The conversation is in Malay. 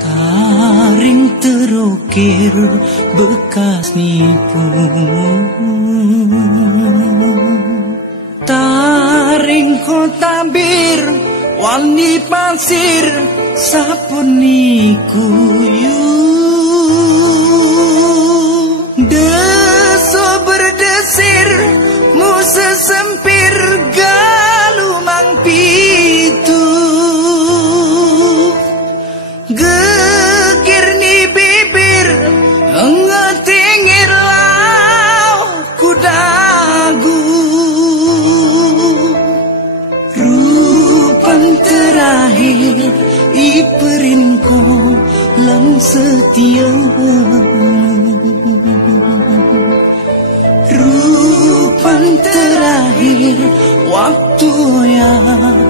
Taring terukir bekas nipu, taring ko tabir wani pasir sapuniku yu. Deso berdesir musa sempir galumang pitu, gegir ni bibir ngetingir lau kudagu. Rupan terakhir iperinko lang setia, rupan terakhir waktu yang